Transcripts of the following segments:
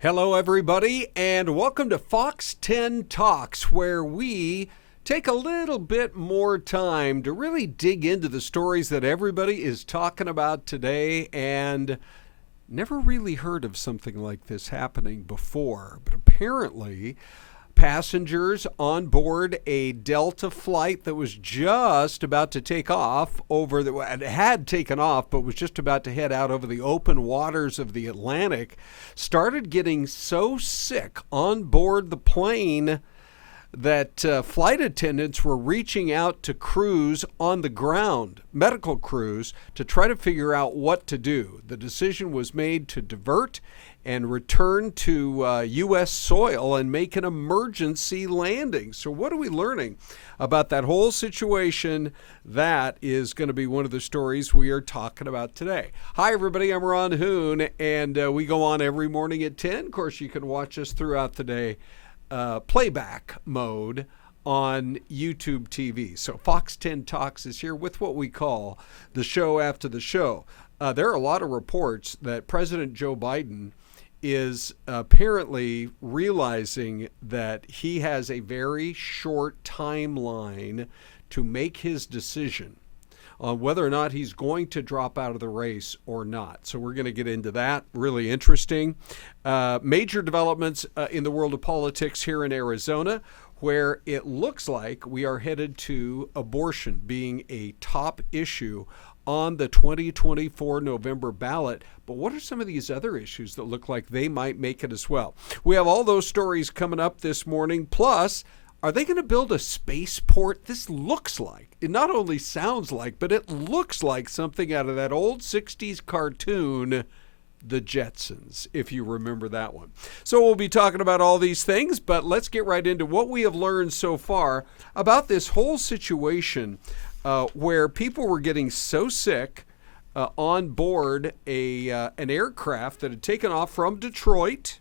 Hello, everybody, and welcome to Fox 10 Talks, where we take a little bit more time to really dig into the stories that everybody is talking about today and never really heard of something like this happening before. But apparently, passengers on board a Delta flight that was just about to take off it had taken off, but was just about to head out over the open waters of the Atlantic, started getting so sick on board the plane that flight attendants were reaching out to crews on the ground, medical crews, to try to figure out what to do. The decision was made to divert and return to U.S. soil and make an emergency landing. So what are we learning about that whole situation? That is going to be one of the stories we are talking about today. Hi, everybody. I'm Ron Hoon, and we go on every morning at 10. Of course, you can watch us throughout the day, playback mode on YouTube TV. So Fox 10 Talks is here with what we call the show after the show. There are a lot of reports that President Joe Biden is apparently realizing that he has a very short timeline to make his decision on whether or not he's going to drop out of the race or not. So we're going to get into that. Really interesting. Major developments in the world of politics here in Arizona, where it looks like we are headed to abortion being a top issue on the 2024 November ballot. But what are some of these other issues that look like they might make it as well? We have all those stories coming up this morning. Plus, are they going to build a spaceport? This looks like, it not only sounds like, but it looks like something out of that old 60s cartoon, The Jetsons, if you remember that one. So we'll be talking about all these things, but let's get right into what we have learned so far about this whole situation where people were getting so sick on board an aircraft that had taken off from Detroit.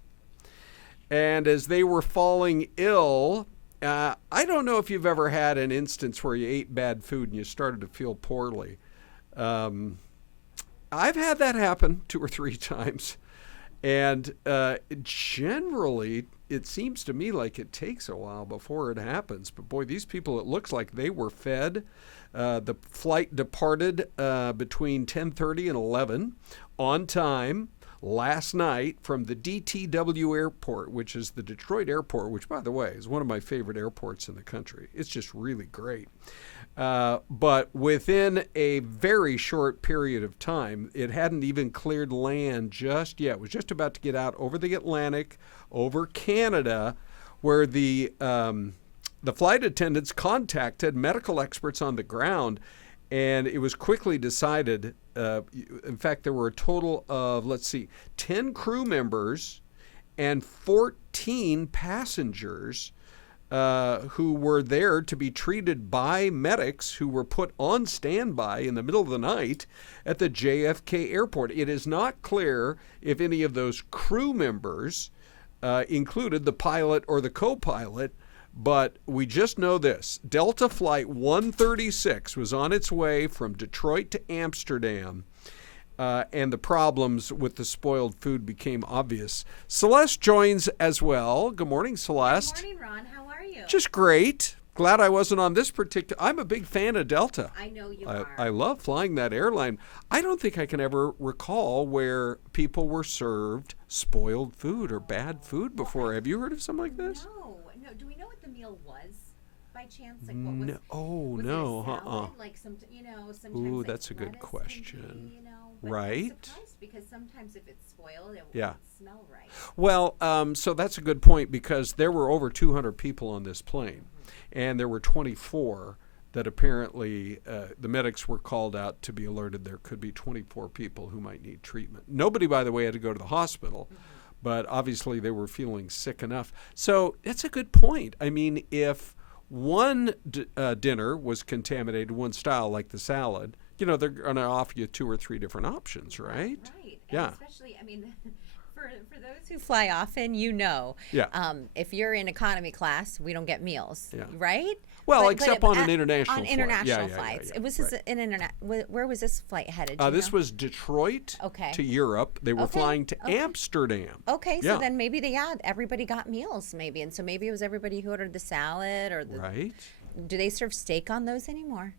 And as they were falling ill, I don't know if you've ever had an instance where you ate bad food and you started to feel poorly. I've had that happen 2 or 3 times. And generally, it seems to me like it takes a while before it happens. But boy, these people, it looks like they were fed. The flight departed between 10:30 and 11 on time last night from the DTW airport, which is the Detroit airport, which, by the way, is one of my favorite airports in the country. It's just really great. But within a very short period of time, it hadn't even cleared land just yet. It was just about to get out over the Atlantic, over Canada, where the flight attendants contacted medical experts on the ground, and it was quickly decided. In fact, there were a total of, 10 crew members and 14 passengers who were there to be treated by medics who were put on standby in the middle of the night at the JFK airport. It is not clear if any of those crew members included the pilot or the co-pilot, but we just know this. Delta Flight 136 was on its way from Detroit to Amsterdam, and the problems with the spoiled food became obvious. Celeste joins as well. Good morning, Celeste. Good morning, Ron. How are you? Just great. Glad I wasn't on this particular. I'm a big fan of Delta. I know you are. I love flying that airline. I don't think I can ever recall where people were served spoiled food or bad food before. Have you heard of something like this? No. Do we know what the meal was by chance? Like what was? No. Oh, was no. It a salad? Like sometimes. Ooh, like that's a good lettuce question. Can be, but right. I'm surprised because sometimes if it's spoiled, it Yeah. won't smell right. Well, so that's a good point because there were over 200 people on this plane, and there were 24 that apparently the medics were called out to be alerted. There could be 24 people who might need treatment. Nobody, by the way, had to go to the hospital. But obviously they were feeling sick enough. So that's a good point. I mean, if one dinner was contaminated, one style like the salad, they're going to offer you 2 or 3 different options, right? Right. Yeah. And especially, I mean, For those who fly often, if you're in economy class, we don't get meals, right? Well, except on an international flight. On international flights. Yeah, It was where was this flight headed? This was Detroit to Europe. They were flying to Amsterdam. Okay, so then maybe everybody got meals maybe. And so maybe it was everybody who ordered the salad or the... Right. Do they serve steak on those anymore?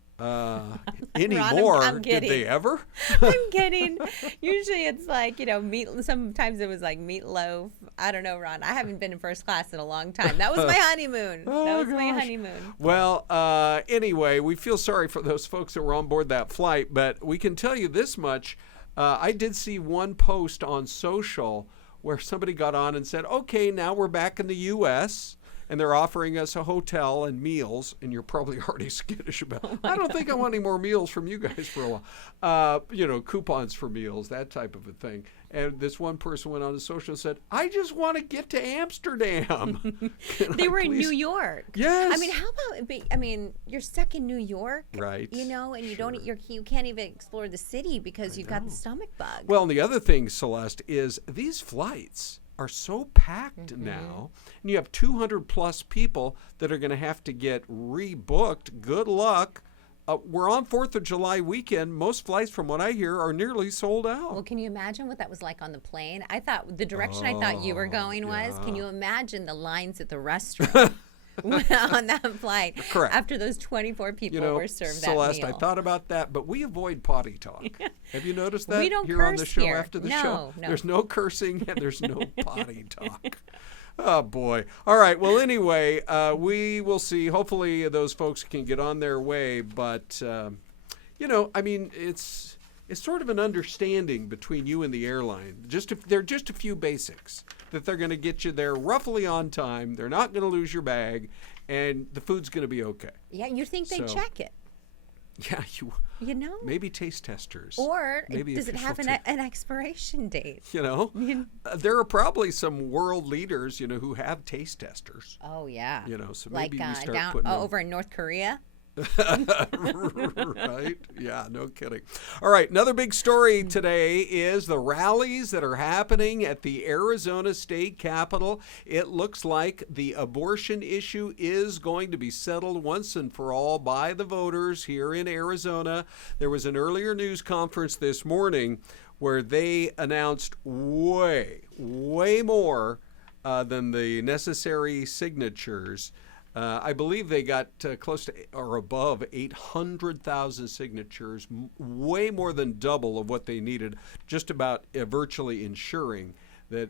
Anymore? I'm Did they ever? I'm kidding. Usually it's like, meat. Sometimes it was like meatloaf. I don't know, Ron. I haven't been in first class in a long time. That was my honeymoon. My honeymoon. Well, anyway, we feel sorry for those folks that were on board that flight, but we can tell you this much. I did see one post on social where somebody got on and said, okay, now we're back in the U.S., and they're offering us a hotel and meals, and you're probably already skittish about, I don't think I want any more meals from you guys for a while. Coupons for meals, that type of a thing. And this one person went on to social and said, I just want to get to Amsterdam. They were in New York. Yes. I mean, how about, you're stuck in New York. Right. And you can't even explore the city because you've got the stomach bug. Well, and the other thing, Celeste, is these flights are so packed now, and you have 200 plus people that are going to have to get rebooked. Good luck. We're on 4th of July weekend. Most flights, from what I hear, are nearly sold out. Well, can you imagine what that was like on the plane? I thought the direction I thought you were going was, can you imagine the lines at the restaurant on that flight? Correct. After those 24 people were served Celeste, that meal. I thought about that, but we avoid potty talk. Have you noticed that? We don't here curse on the show here. after the No, show? no. There's no cursing and there's no potty talk. Oh, boy. All right. Well, anyway, we will see. Hopefully those folks can get on their way. But, it's sort of an understanding between you and the airline. They're just a few basics that they're going to get you there roughly on time. They're not going to lose your bag, and the food's going to be okay. Yeah, you think they check it. Yeah, maybe taste testers. Or does it have an expiration date? There are probably some world leaders, who have taste testers. Oh, yeah. So maybe we start down putting them... over in North Korea? Right? Yeah, no kidding. All right, another big story today is the rallies that are happening at the Arizona State Capitol. It looks like the abortion issue is going to be settled once and for all by the voters here in Arizona. There was an earlier news conference this morning where they announced way more than the necessary signatures. I believe they got close to or above 800,000 signatures, way more than double of what they needed, just about virtually ensuring that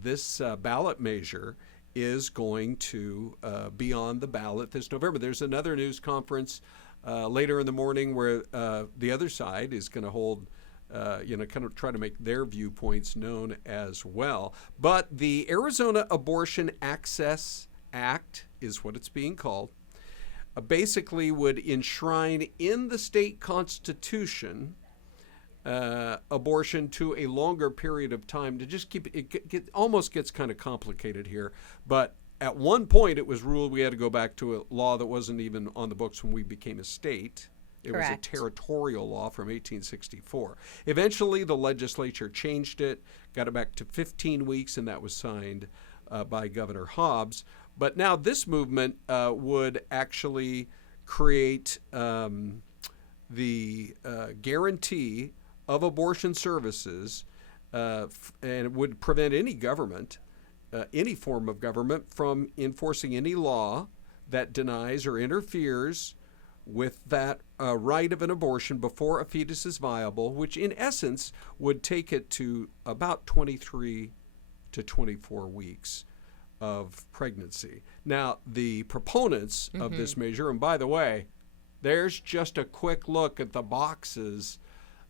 this ballot measure is going to be on the ballot this November. There's another news conference later in the morning where the other side is going to hold kind of try to make their viewpoints known as well. But the Arizona Abortion Access Act is what it's being called, basically would enshrine in the state constitution abortion to a longer period of time to just keep it almost gets kind of complicated here. But at one point it was ruled we had to go back to a law that wasn't even on the books when we became a state. It Correct. was a territorial law from 1864. Eventually the legislature changed it, got it back to 15 weeks, and that was signed by Governor Hobbs. But now this movement would actually create the guarantee of abortion services and it would prevent any government, any form of government, from enforcing any law that denies or interferes with that right of an abortion before a fetus is viable, which in essence would take it to about 23 to 24 weeks of pregnancy. Now, the proponents of this measure, and by the way, there's just a quick look at the boxes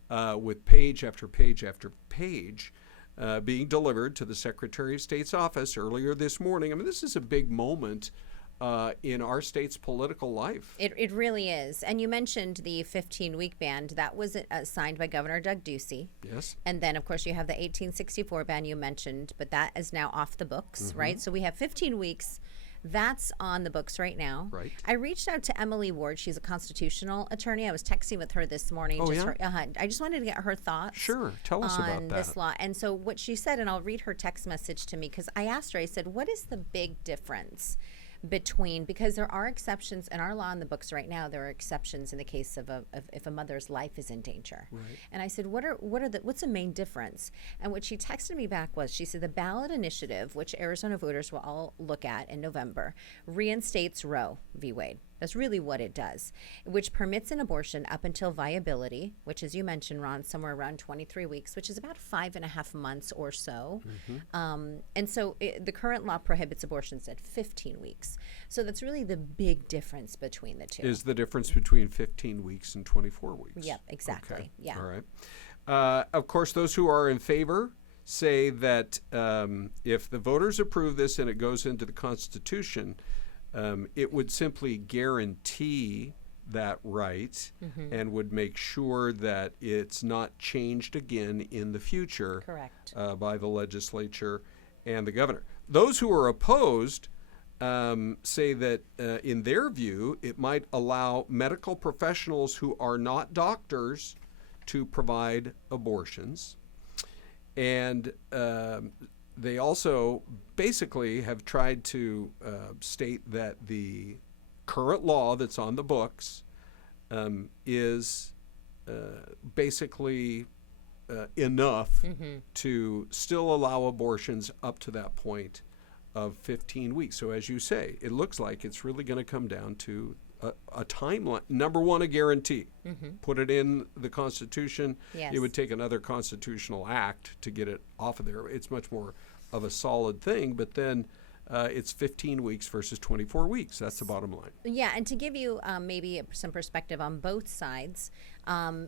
with page after page after page being delivered to the Secretary of State's office earlier this morning. I mean, this is a big moment in our state's political life. It really is. And you mentioned the 15-week ban. That was signed by Governor Doug Ducey. Yes. And then, of course, you have the 1864 ban you mentioned, but that is now off the books, right? So we have 15 weeks That's on the books right now. Right. I reached out to Emily Ward. She's a constitutional attorney. I was texting with her this morning. Oh, yeah? I just wanted to get her thoughts. Sure. Tell us about on that. this law. And so what she said, and I'll read her text message to me, because I asked her, I said, what is the big difference between, because there are exceptions in our law in the books right now, there are exceptions in the case of if a mother's life is in danger. Right. And I said, what's the main difference? And what she texted me back was, she said the ballot initiative, which Arizona voters will all look at in November, reinstates Roe v. Wade. That's really what it does, which permits an abortion up until viability, which, as you mentioned, Ron, somewhere around 23 weeks, which is about 5.5 months or so. And so the current law prohibits abortions at 15 weeks. So that's really the big difference between the two. Is the difference between 15 weeks and 24 weeks? Yep, exactly. Okay. Yeah. All right. Of course, those who are in favor say that if the voters approve this and it goes into the Constitution, it would simply guarantee that right and would make sure that it's not changed again in the future. Correct. By the legislature and the governor. Those who are opposed say that in their view, it might allow medical professionals who are not doctors to provide abortions. And they also basically have tried to state that the current law that's on the books is basically enough to still allow abortions up to that point of 15 weeks. So as you say, it looks like it's really going to come down to a timeline. Number one, a guarantee. Put it in the Constitution. Yes. It would take another constitutional act to get it off of there. It's much more of a solid thing, but then it's 15 weeks versus 24 weeks. That's the bottom line. Yeah, and to give you maybe some perspective on both sides,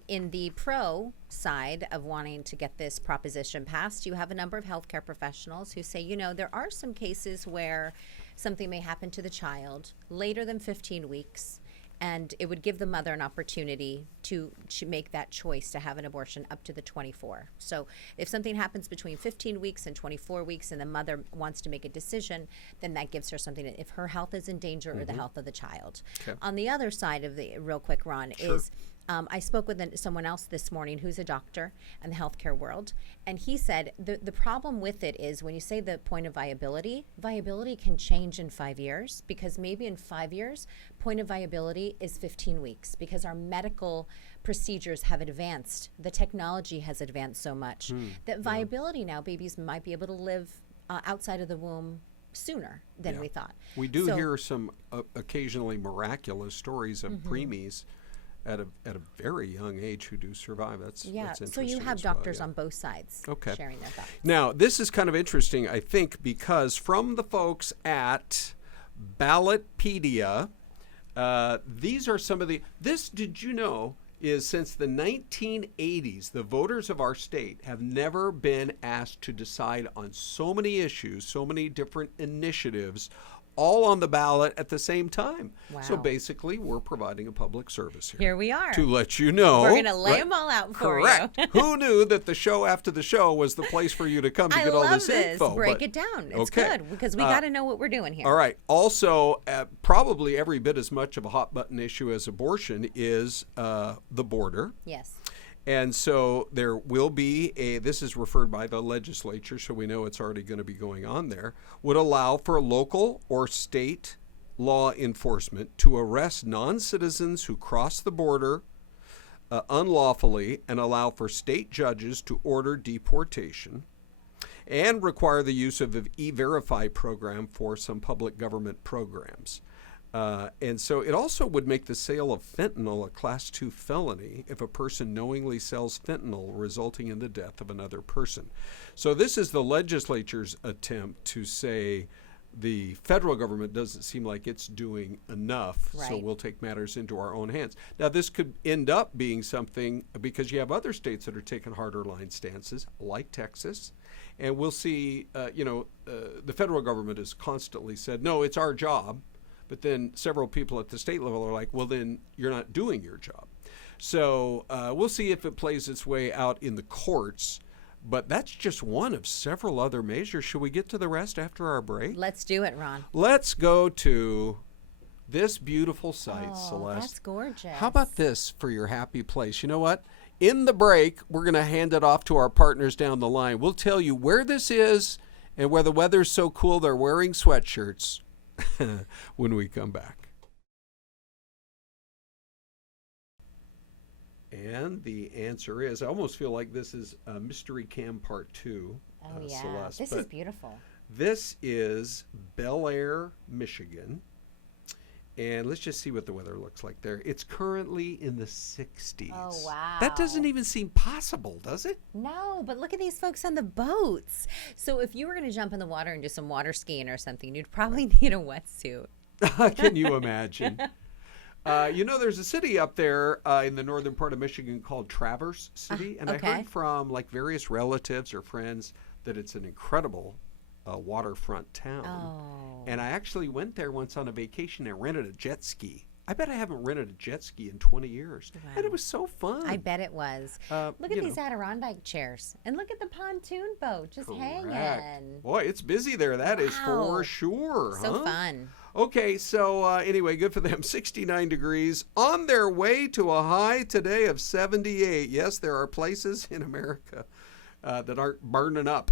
in the pro side of wanting to get this proposition passed, you have a number of healthcare professionals who say, you know, there are some cases where something may happen to the child later than 15 weeks, and it would give the mother an opportunity to make that choice to have an abortion up to the 24. So if something happens between 15 weeks and 24 weeks and the mother wants to make a decision, then that gives her something if her health is in danger or the health of the child. Okay. On the other side of the, real quick, Ron, is I spoke with someone else this morning who's a doctor in the healthcare world, and he said the problem with it is when you say the point of viability can change in 5 years, because maybe in 5 years, point of viability is 15 weeks because our medical procedures have advanced. The technology has advanced so much that viability now, babies might be able to live outside of the womb sooner than we thought. We do hear some occasionally miraculous stories of preemies at a very young age who do survive. That's interesting. So you have doctors on both sides sharing their thoughts. Now, this is kind of interesting, I think, because from the folks at Ballotpedia, these are some of the, this, did you know, is since the 1980s, the voters of our state have never been asked to decide on so many issues, so many different initiatives, all on the ballot at the same time. Wow. So basically, we're providing a public service here. Here we are. To let you know. We're going to lay them all out for Correct. you. Who knew that the show after the show was the place for you to come to get all this info? Break it down. It's good because we got to know what we're doing here. All right. Also, probably every bit as much of a hot button issue as abortion is the border. Yes. And so there will be this is referred by the legislature, so we know it's already going to be going on there, would allow for local or state law enforcement to arrest non-citizens who cross the border unlawfully and allow for state judges to order deportation and require the use of an E-Verify program for some public government programs. And so it also would make the sale of fentanyl a Class 2 felony if a person knowingly sells fentanyl, resulting in the death of another person. So this is the legislature's attempt to say the federal government doesn't seem like it's doing enough, so we'll take matters into our own hands. Now, this could end up being something, because you have other states that are taking harder line stances, like Texas, and we'll see, the federal government has constantly said, no, it's our job. But then several people at the state level are like, well, then you're not doing your job. So we'll see if it plays its way out in the courts. But that's just one of several other measures. Should we get to the rest after our break? Let's do it, Ron. Let's go to this beautiful site, Celeste. That's gorgeous. How about this for your happy place? You know what? In the break, we're going to hand it off to our partners down the line. We'll tell you where this is and where the weather's so cool they're wearing sweatshirts when we come back. And the answer is, I almost feel like this is Mystery Cam Part 2, yeah. Celeste. This is beautiful. This is Bel Air, Michigan. And let's just see what the weather looks like there. It's currently in the 60s. Oh, wow. That doesn't even seem possible, does it? No, but look at these folks on the boats. So if you were going to jump in the water and do some water skiing or something, you'd probably need a wetsuit. Can you imagine? There's a city up there in the northern part of Michigan called Traverse City. And okay. I heard from various relatives or friends that it's an incredible waterfront town. Oh. And I actually went there once on a vacation and rented a jet ski. I bet I haven't rented a jet ski in 20 years. Wow. And it was so fun. I bet it was. Look at these Adirondack chairs. And look at the pontoon boat just hanging. Boy, it's busy there. That is for sure. So fun. Okay, so anyway, good for them. 69 degrees on their way to a high today of 78. Yes, there are places in America that aren't burning up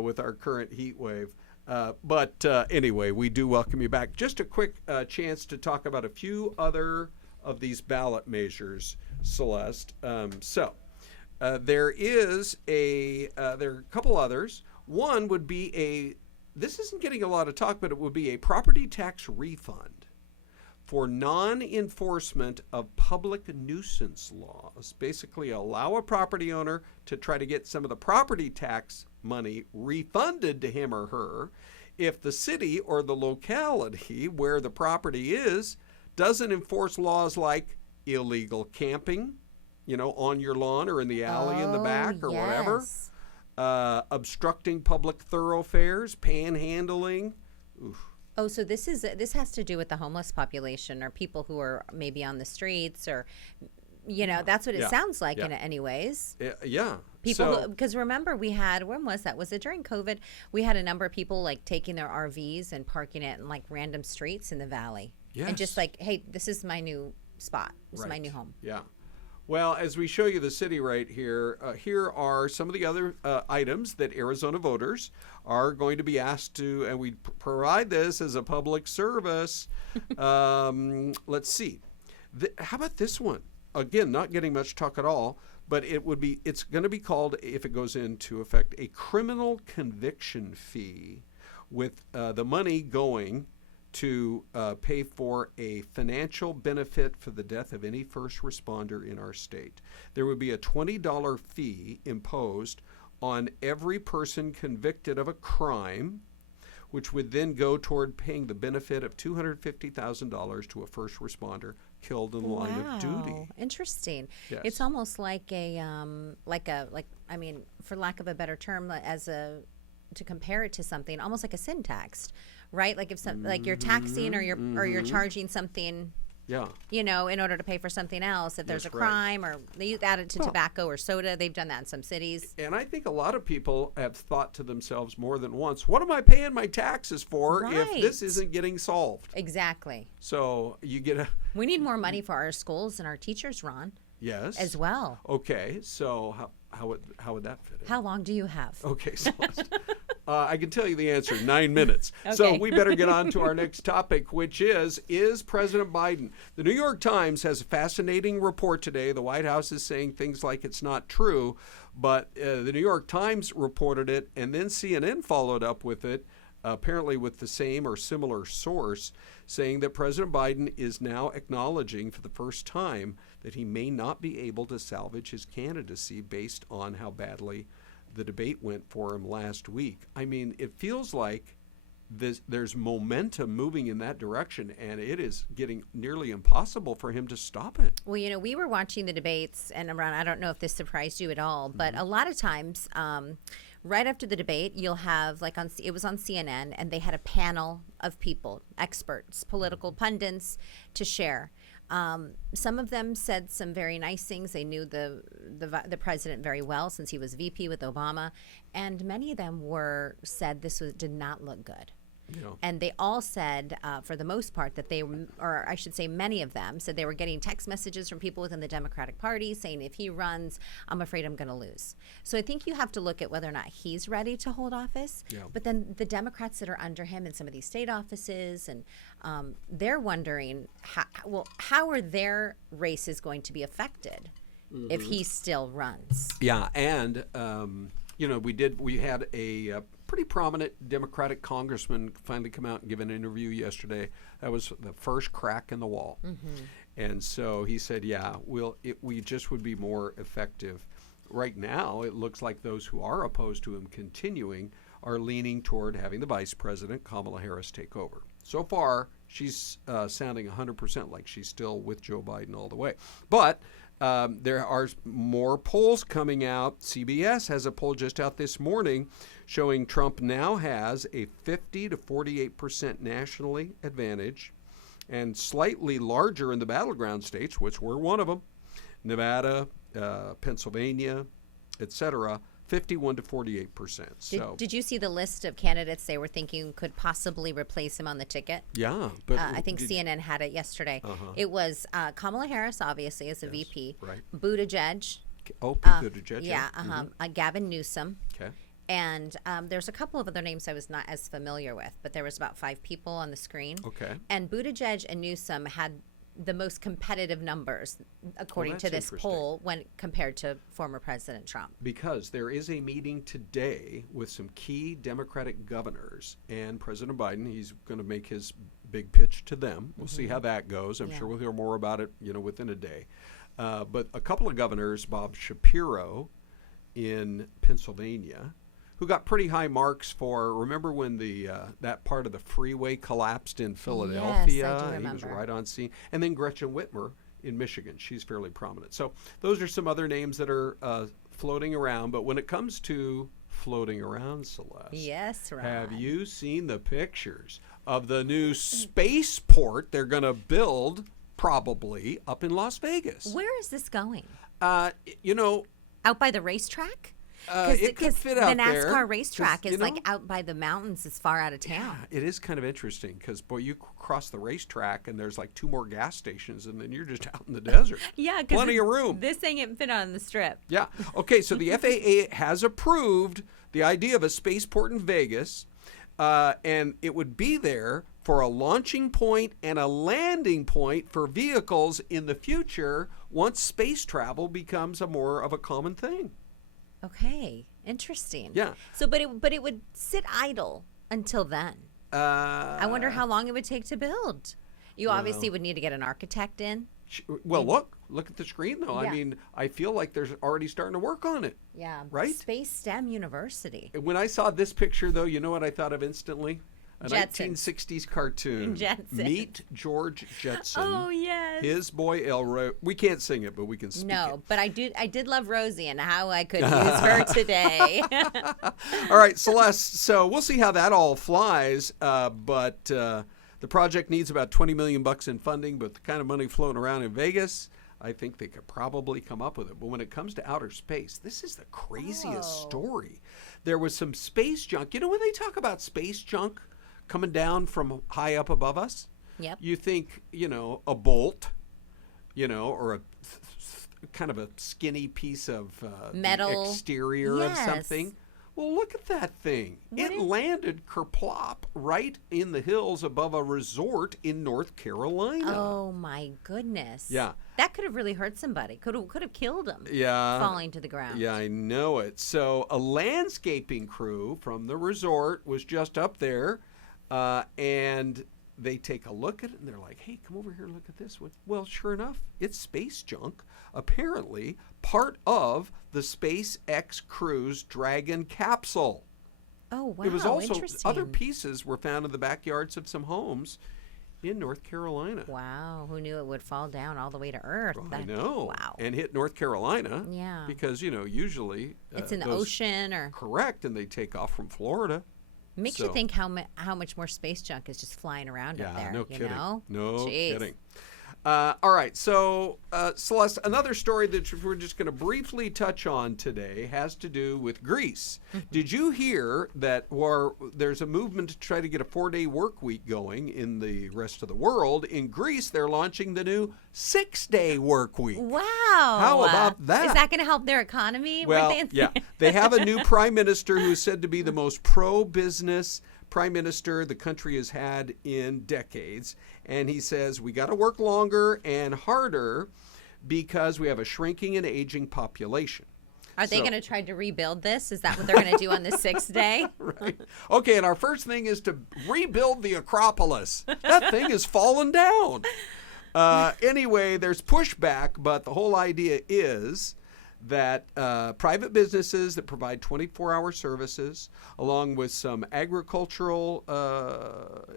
with our current heat wave. But anyway, we do welcome you back. Just a quick chance to talk about a few other of these ballot measures, Celeste. There are a couple others. One would be this isn't getting a lot of talk, but it would be a property tax refund for non-enforcement of public nuisance laws. Basically allow a property owner to try to get some of the property tax money refunded to him or her if the city or the locality where the property is doesn't enforce laws like illegal camping, on your lawn or in the alley in the back or whatever, obstructing public thoroughfares, panhandling. Oof. Oh, so this has to do with the homeless population or people who are maybe on the streets or, that's what it sounds like in any ways. Yeah. People, because remember we had, when was that? Was it during COVID? We had a number of people taking their RVs and parking it in random streets in the valley. Yes. And just hey, this is my new spot. This is my new home. Yeah. Well, as we show you the city right here, here are some of the other items that Arizona voters are going to be asked to, and we provide this as a public service. Let's see. How about this one? Again, not getting much talk at all, but it's going to be called, if it goes into effect, a criminal conviction fee, with the money going to pay for a financial benefit for the death of any first responder in our state. There would be a $20 fee imposed on every person convicted of a crime, which would then go toward paying the benefit of $250,000 to a first responder killed in the line of duty. Interesting. Yes. It's almost like for lack of a better term, to compare it to something, almost like a sin tax, right? Like if you're taxing or you're charging something, in order to pay for something else. If there's a crime or they add it to tobacco or soda, they've done that in some cities. And I think a lot of people have thought to themselves more than once, what am I paying my taxes for if this isn't getting solved? Exactly. So you get we need more money for our schools and our teachers, Ron. Yes. As well. Okay. So how would that fit in? How long do you have? Okay, Celeste. I can tell you the answer, 9 minutes. Okay. So we better get on to our next topic, which is President Biden? The New York Times has a fascinating report today. The White House is saying things like it's not true, but the New York Times reported it, and then CNN followed up with it, apparently with the same or similar source, saying that President Biden is now acknowledging for the first time that he may not be able to salvage his candidacy based on how badly the debate went for him last week. I mean, it feels like there's momentum moving in that direction, and it is getting nearly impossible for him to stop it. Well, we were watching the debates, and Ron, I don't know if this surprised you at all, but a lot of times, right after the debate, you'll have it was on CNN, and they had a panel of people, experts, political pundits, to share. Some of them said some very nice things. They knew the president very well since he was VP with Obama, and many of them said did not look good. Yeah. And they all said, for the most part, that or I should say many of them, said they were getting text messages from people within the Democratic Party saying, if he runs, I'm afraid I'm going to lose. So I think you have to look at whether or not he's ready to hold office. Yeah. But then the Democrats that are under him in some of these state offices, and they're wondering, how are their races going to be affected if he still runs? Yeah, and we had a pretty prominent Democratic congressman finally come out and give an interview yesterday. That was the first crack in the wall. And so he said, yeah, we just would be more effective. Right now, it looks like those who are opposed to him continuing are leaning toward having the vice president, Kamala Harris, take over. So far, she's sounding 100% like she's still with Joe Biden all the way. But there are more polls coming out. CBS has a poll just out this morning showing Trump now has a 50 to 48% nationally advantage, and slightly larger in the battleground states, which were one of them, Nevada, Pennsylvania, etc., 51 to 48%. So, did you see the list of candidates they were thinking could possibly replace him on the ticket? yeah, but I think CNN had it yesterday. It was Kamala Harris, obviously, as a VP. right. Buttigieg. Oh, Pete Buttigieg. Yeah. Gavin Newsom. Okay. And there's a couple of other names I was not as familiar with, but there was about 5 people on the screen. Okay. And Buttigieg and Newsom had the most competitive numbers, according to this interesting. poll, when compared to former President Trump. Because there is a meeting today with some key Democratic governors and President Biden. He's going to make his big pitch to them. We'll see how that goes. I'm sure we'll hear more about it, within a day. But a couple of governors, Bob Shapiro in Pennsylvania, who got pretty high marks for, remember when that part of the freeway collapsed in Philadelphia? Yes, I do remember. He was right on scene. And then Gretchen Whitmer in Michigan. She's fairly prominent. So those are some other names that are floating around. But when it comes to floating around, Celeste, Yes, Ron. have you seen the pictures of the new spaceport they're going to build probably up in Las Vegas? Where is this going? Out By the racetrack? it could fit out the there. NASCAR racetrack 'Cause, is like out by the mountains, as far out of town. It is kind of interesting because, boy, you cross the racetrack and there's like 2 more gas stations and then you're just out in the desert. Yeah, plenty of room. This thing ain't fit on the strip. Yeah. Okay, so the FAA has approved the idea of a spaceport in Vegas, and it would be there for a launching point and a landing point for vehicles in the future once space travel becomes more of a common thing. Okay, interesting. Yeah. So, but it would sit idle until then. I wonder how long it would take to build. You obviously would need to get an architect in. Well, look at the screen, though. Yeah. I mean, I feel like there's already starting to work on it. Yeah. Right? Space STEM University. When I saw this picture, though, you know what I thought of instantly? A Jetsons. 1960s cartoon. Jetsons. Meet George Jetson. Oh, yes. His boy Elroy. We can't sing it, but we can speak it. No, but I did love Rosie and how I could use her today. All right, Celeste. So we'll see how that all flies. But the project needs about $20 million in funding, but the kind of money floating around in Vegas, I think they could probably come up with it. But when it comes to outer space, this is the craziest story. There was some space junk. You know when they talk about space junk coming down from high up above us? Yep. You think, a bolt, or a kind of a skinny piece of metal the exterior of something. Well, look at that thing. It landed kerplop right in the hills above a resort in North Carolina. Oh my goodness. Yeah. That could have really hurt somebody. Could have killed them. Yeah. Falling to the ground. Yeah, I know it. So a landscaping crew from the resort was just up there, and they take a look at it and they're like, hey, come over here and look at this one. Well, sure enough, it's space junk. Apparently part of the SpaceX Crew's Dragon capsule. Oh, wow. It was also interesting. other pieces were found in the backyards of some homes in North Carolina. Wow. Who knew it would fall down all the way to Earth? I know. Wow. And hit North Carolina. Yeah. Because, usually it's in the ocean or. Correct. And they take off from Florida. Makes you think how much more space junk is just flying around up there. No kidding. Know? No Jeez. kidding. All right, so Celeste, another story that we're just going to briefly touch on today has to do with Greece. Did you hear that there's a movement to try to get a 4-day work week going in the rest of the world? In Greece, they're launching the new 6-day work week. Wow. How about that? Is that going to help their economy? Well, yeah. They have a new prime minister who's said to be the most pro-business prime minister the country has had in decades. And he says we got to work longer and harder because we have a shrinking and aging population. Are they going to try to rebuild this? Is that what they're going to do on the 6th day? Right. Okay, and our first thing is to rebuild the Acropolis. That thing has fallen down. Anyway, there's pushback, but the whole idea is that private businesses that provide 24-hour services, along with some agricultural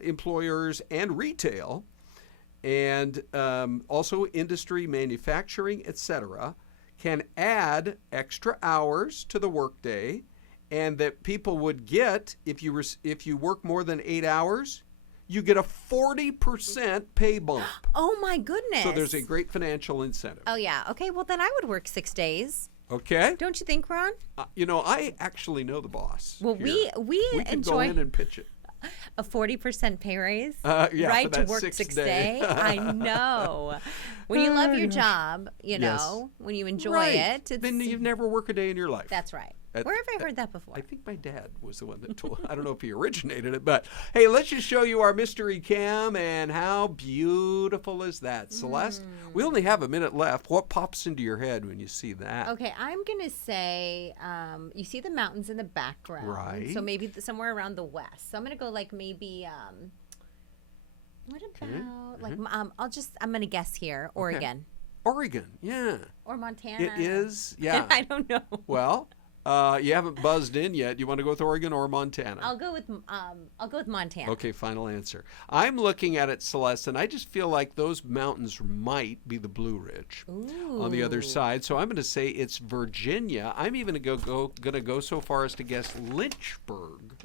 employers and retail, and also industry, manufacturing, etc., can add extra hours to the workday, and that people would get, if you work more than 8 hours, you get a 40% pay bump. Oh, my goodness. So there's a great financial incentive. Oh, yeah. Okay, well, then I would work 6 days. Okay. Don't you think, Ron? I actually know the boss. Well, here. we could enjoy go in and pitch it. a 40% pay raise. Yeah, right for to that work 6th 6th day. I know. When you love your job, know, when you enjoy it, then you've never worked a day in your life. That's right. Where have I heard that before? I think my dad was the one that told. I don't know if he originated it, but hey, let's just show you our mystery cam, and how beautiful is that, Celeste? We only have a minute left. What pops into your head when you see that? Okay, I'm gonna say you see the mountains in the background, right? So maybe somewhere around the west. So I'm gonna go like maybe. What about I'm gonna guess here, Oregon. Okay. Oregon, yeah. Or Montana. It is, yeah. I don't know. Well. You haven't buzzed in yet. You want to go with Oregon or Montana? I'll go with Montana. Okay, final answer. I'm looking at it, Celeste, and I just feel like those mountains might be the Blue Ridge on the other side. So I'm going to say it's Virginia. I'm even going to go so far as to guess Lynchburg,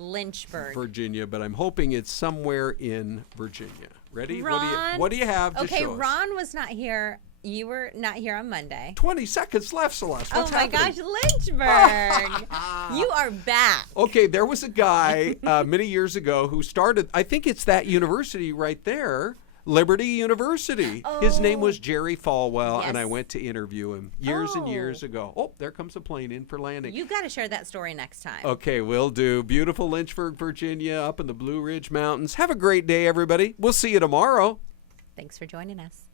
Virginia, but I'm hoping it's somewhere in Virginia. Ready? Ron, what do you have to okay, show us? Ron was not here. You were not here on Monday. 20 seconds left, Celeste. What's happening? Gosh, Lynchburg. You are back. Okay, there was a guy many years ago who started, I think it's that university right there, Liberty University. Oh. His name was Jerry Falwell, Yes. and I went to interview him years and years ago. Oh, there comes a plane in for landing. You've got to share that story next time. Okay, will do. Beautiful Lynchburg, Virginia, up in the Blue Ridge Mountains. Have a great day, everybody. We'll see you tomorrow. Thanks for joining us.